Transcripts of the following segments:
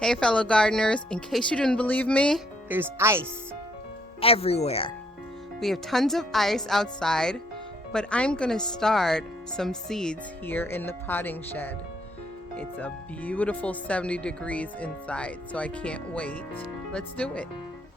Hey fellow gardeners, in case you didn't believe me, there's ice everywhere. We have tons of ice outside, but I'm gonna start some seeds here in the potting shed. It's a beautiful 70 degrees inside, so I can't wait. Let's do it.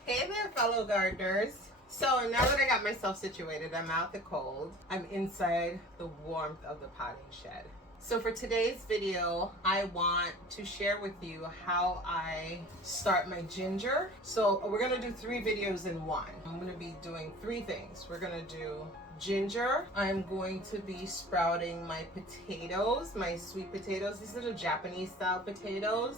Hey there fellow gardeners. So now that I got myself situated, I'm out the cold. I'm inside the warmth of the potting shed. So for today's video, I want to share with you how I start my ginger. So we're gonna do 3 videos in one. I'm gonna be doing 3 things. We're gonna do ginger. I'm going to be sprouting my potatoes, my sweet potatoes. These are the Japanese style potatoes.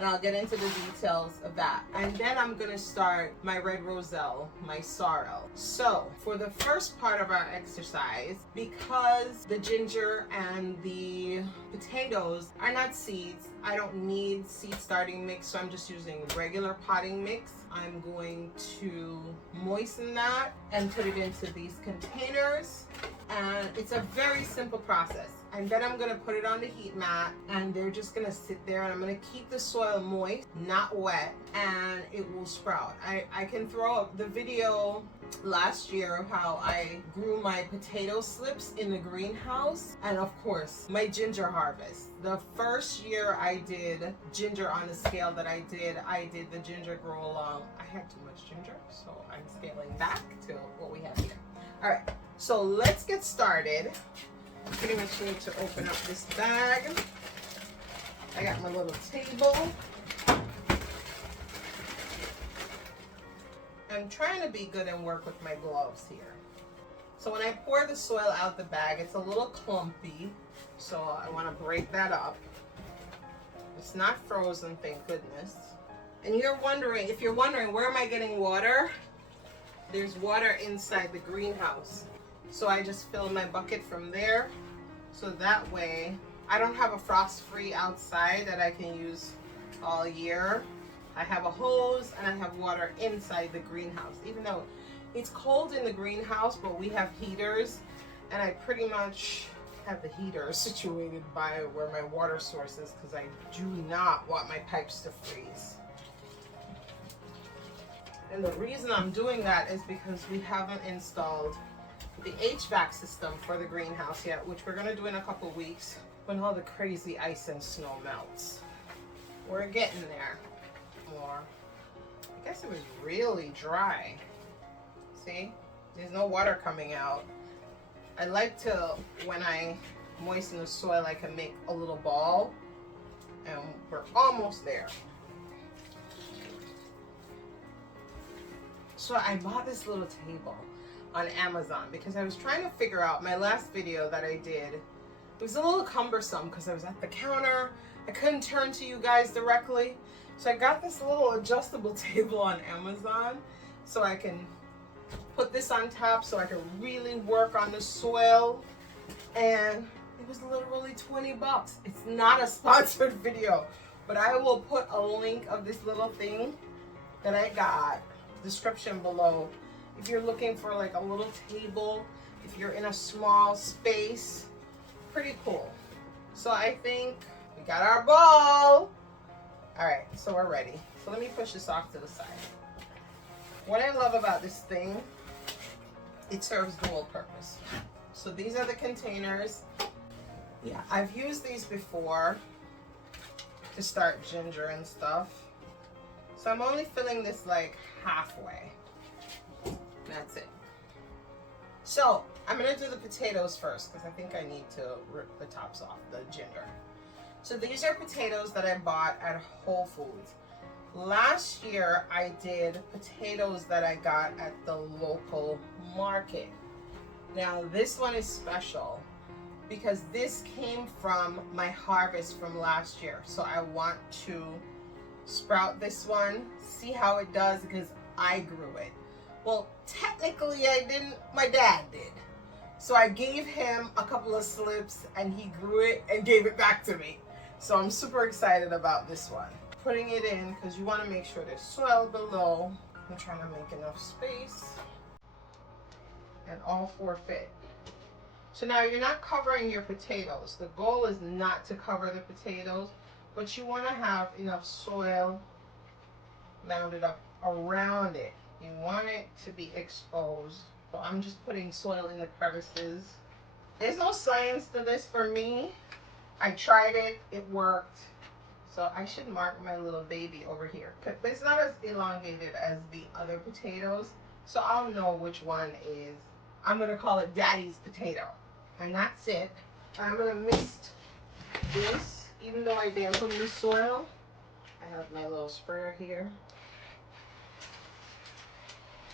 And I'll get into the details of that. And then I'm gonna start my red roselle, my sorrel. So for the first part of our exercise, because the ginger and the potatoes are not seeds, I don't need seed starting mix, so I'm just using regular potting mix. I'm going to moisten that and put it into these containers. And it's a very simple process. And then I'm gonna put it on the heat mat and they're just gonna sit there, and I'm gonna keep the soil moist, not wet, and it will sprout. I can throw up the video last year of how I grew my potato slips in the greenhouse, and of course my ginger harvest. The first year I did ginger on the scale that I did the ginger grow along. I had too much ginger, so I'm scaling back to what we have here. All right, so let's get started. Pretty much need to open up this bag. I got my little table. I'm trying to be good and work with my gloves here. So when I pour the soil out the bag, it's a little clumpy, so I want to break that up. It's not frozen, thank goodness. And you're wondering, if you're wondering, where am I getting water? There's water inside the greenhouse. So I just fill my bucket from there. So that way, I don't have a frost-free outside that I can use all year. I have a hose and I have water inside the greenhouse. Even though it's cold in the greenhouse, but we have heaters, and I pretty much have the heater situated by where my water source is because I do not want my pipes to freeze. And the reason I'm doing that is because we haven't installed the HVAC system for the greenhouse yet, which we're gonna do in a couple weeks when all the crazy ice and snow melts. We're getting there. More. I guess it was really dry. See? There's no water coming out. I like to, when I moisten the soil, I can make a little ball, and we're almost there. So I bought this little table on Amazon because I was trying to figure out, my last video that I did, it was a little cumbersome because I was at the counter. I couldn't turn to you guys directly. So I got this little adjustable table on Amazon so I can put this on top so I can really work on the soil. And it was literally 20 bucks. It's not a sponsored video, but I will put a link of this little thing that I got, description below. If you're looking for like a little table, if you're in a small space, pretty cool. So I think we got our ball. All right, so we're ready. So let me push this off to the side. What I love about this thing, it serves dual purpose. So these are the containers. Yeah, I've used these before to start ginger and stuff. So I'm only filling this like halfway. That's it. So I'm gonna do the potatoes first because I think I need to rip the tops off the ginger. So these are potatoes that I bought at Whole Foods. Last year I did potatoes that I got at the local market. Now this one is special because this came from my harvest from last year. So I want to sprout this one, see how it does, because I grew it. Well, technically I didn't, my dad did. So I gave him a couple of slips and he grew it and gave it back to me. So I'm super excited about this one. Putting it in because you want to make sure there's soil below. I'm trying to make enough space. And all 4 fit. So now you're not covering your potatoes. The goal is not to cover the potatoes, but you want to have enough soil mounded up around it. You want it to be exposed. So I'm just putting soil in the crevices. There's no science to this for me. I tried it, it worked. So I should mark my little baby over here. But it's not as elongated as the other potatoes. So I'll know which one is, I'm gonna call it Daddy's potato. And that's it. I'm gonna mist this, even though I dampened the soil. I have my little sprayer here.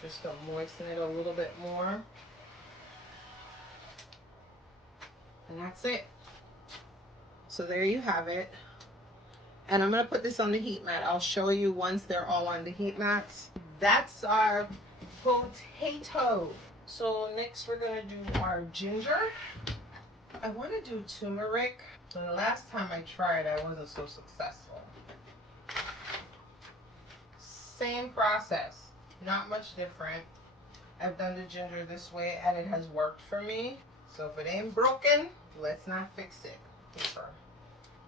Just to moisten it a little bit more. And that's it. So there you have it. And I'm gonna put this on the heat mat. I'll show you once they're all on the heat mats. That's our potato. So next we're gonna do our ginger. I wanna do turmeric. So the last time I tried, I wasn't so successful. Same process, not much different. I've done the ginger this way and it has worked for me. So if it ain't broken, let's not fix it. Paper.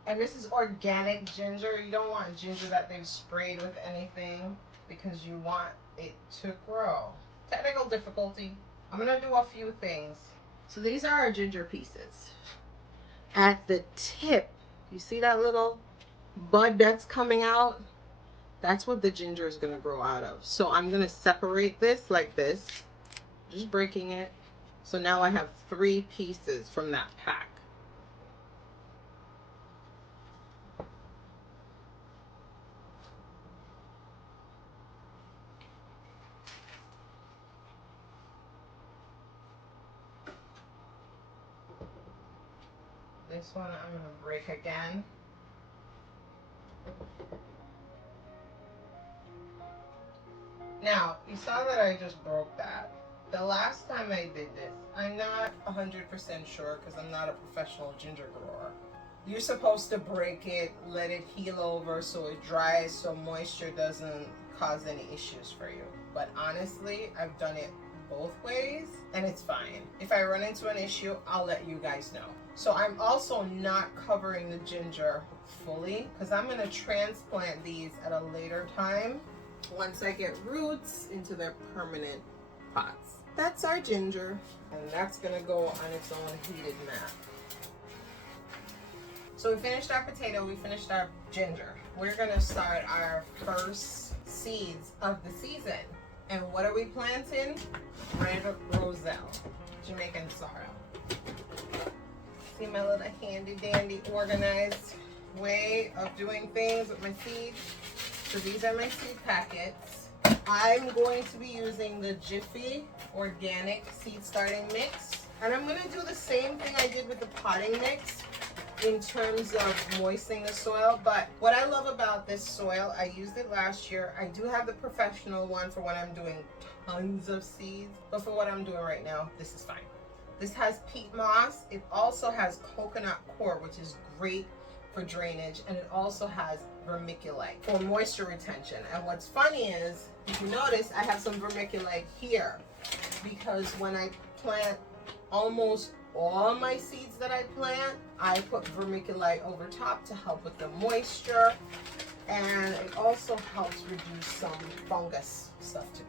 And this is organic ginger. You don't want ginger that they've sprayed with anything because you want it to grow. Technical difficulty. I'm gonna do a few things. So these are our ginger pieces. At the tip, you see that little bud that's coming out? That's what the ginger is gonna grow out of. So I'm gonna separate this like this, just breaking it. So now I have 3 pieces from that pack. This one I'm gonna break again. Now, you saw that I just broke that. The last time I did this, I'm not 100% sure because I'm not a professional ginger grower. You're supposed to break it, let it heal over so it dries so moisture doesn't cause any issues for you. But honestly, I've done it both ways and it's fine. If I run into an issue, I'll let you guys know. So I'm also not covering the ginger fully because I'm going to transplant these at a later time once I get roots into their permanent pots. That's our ginger, and that's going to go on its own heated mat. So we finished our potato, we finished our ginger. We're going to start our first seeds of the season. And what are we planting? Red roselle, Jamaican sorrel. See my little handy dandy organized way of doing things with my seeds. So these are my seed packets. I'm going to be using the Jiffy organic seed starting mix. And I'm going to do the same thing I did with the potting mix in terms of moistening the soil. But what I love about this soil, I used it last year. I do have the professional one for when I'm doing tons of seeds. But for what I'm doing right now, this is fine. This has peat moss. It also has coconut coir, which is great for drainage, and it also has vermiculite for moisture retention. And what's funny is, if you notice, I have some vermiculite here because when I plant almost all my seeds that I plant, I put vermiculite over top to help with the moisture, and it also helps reduce some fungus stuff too.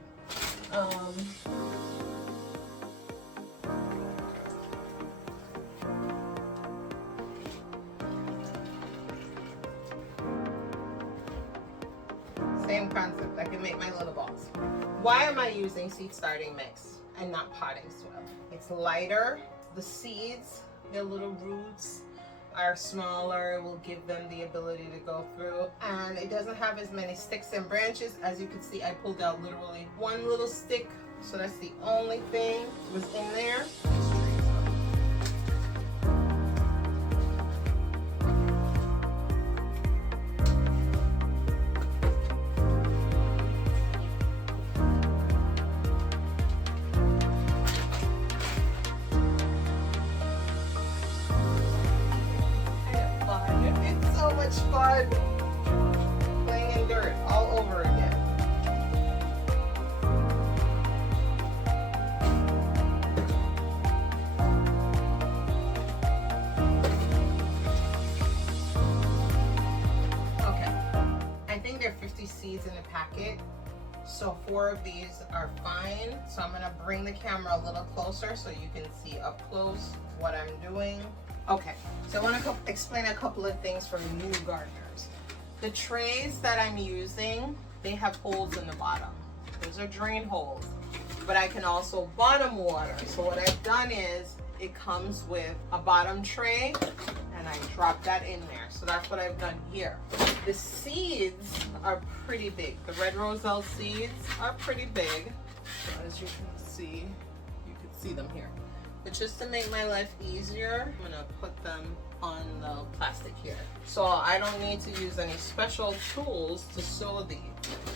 Same concept, I can make my little balls. Why am I using seed starting mix and not potting soil? It's lighter, the seeds, their little roots are smaller, it will give them the ability to go through, and it doesn't have as many sticks and branches. As you can see, I pulled out literally one little stick, so that's the only thing was in there. Fun playing in dirt all over again. seeds in a packet. So 4 of these are fine. So I'm gonna bring the camera a little closer so you can see up close what I'm doing. Okay, so I want to explain a couple of things for new gardeners. The trays that I'm using, they have holes in the bottom. Those are drain holes, but I can also bottom water. So what I've done is it comes with a bottom tray and I drop that in there. So that's what I've done here. The seeds are pretty big. The red roselle seeds are pretty big. So as you can see, you can see them here. But just to make my life easier, I'm gonna put them on the plastic here. So I don't need to use any special tools to sow these.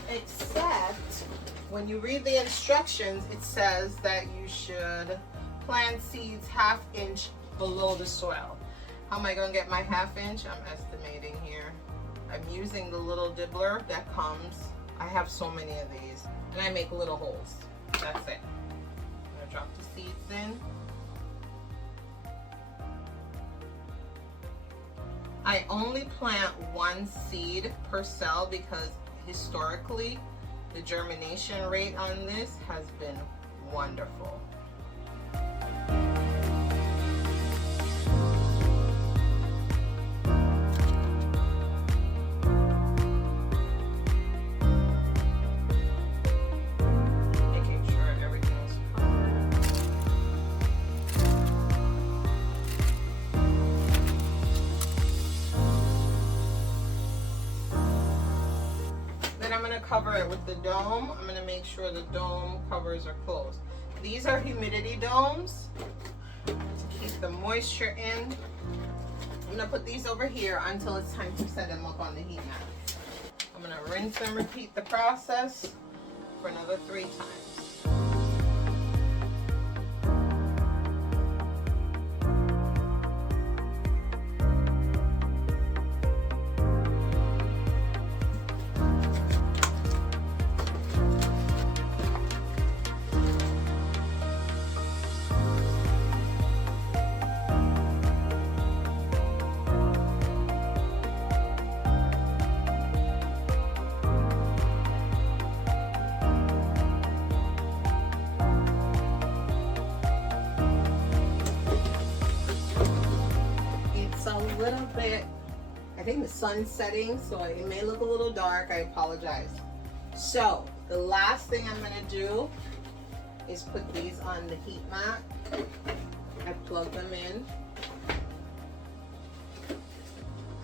Except when you read the instructions, it says that you should plant seeds 1/2 inch below the soil. How am I gonna get my 1/2 inch? I'm estimating here. I'm using the little dibbler that comes. I have so many of these. And I make little holes. That's it. I'm gonna drop the seeds in. I only plant 1 seed per cell because historically the germination rate on this has been wonderful. I'm going to cover it with the dome. I'm going to make sure the dome covers are closed. These are humidity domes to keep the moisture in. I'm going to put these over here until it's time to set them up on the heat mat. I'm going to rinse and repeat the process for another 3 times. A little bit, I think the sun's setting, so it may look a little dark. I apologize. So the last thing I'm going to do is put these on the heat mat. I plug them in.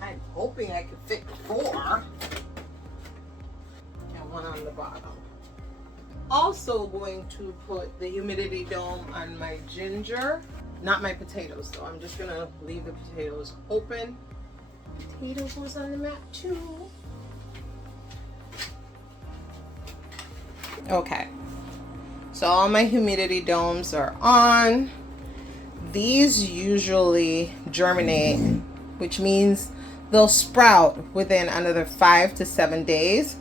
I'm hoping I could fit 4 and 1 on the bottom. Also going to put the humidity dome on my ginger. Not my potatoes though. I'm just gonna leave the potatoes open. Potato goes on the mat too. Okay. So all my humidity domes are on. These usually germinate, which means they'll sprout within another 5 to 7 days.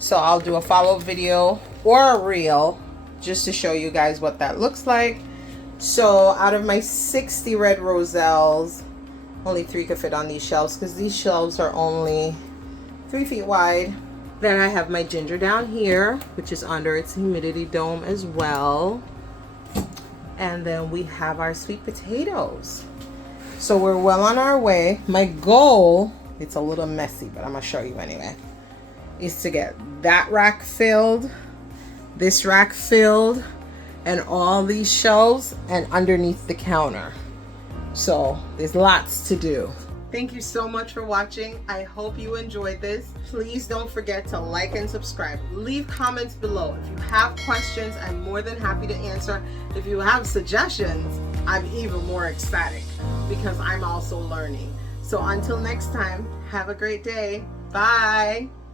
So I'll do a follow-up video or a reel just to show you guys what that looks like. So out of my 60 red roselles, only 3 could fit on these shelves because these shelves are only 3 feet wide. Then I have my ginger down here, which is under its humidity dome as well. And then we have our sweet potatoes. So we're well on our way. My goal, it's a little messy, but I'm gonna show you anyway, is to get that rack filled, this rack filled, and all these shelves and underneath the counter. So there's lots to do. Thank you so much for watching. I hope you enjoyed this. Please don't forget to like and subscribe. Leave comments below. If you have questions, I'm more than happy to answer. If you have suggestions, I'm even more ecstatic because I'm also learning. So until next time, have a great day. Bye.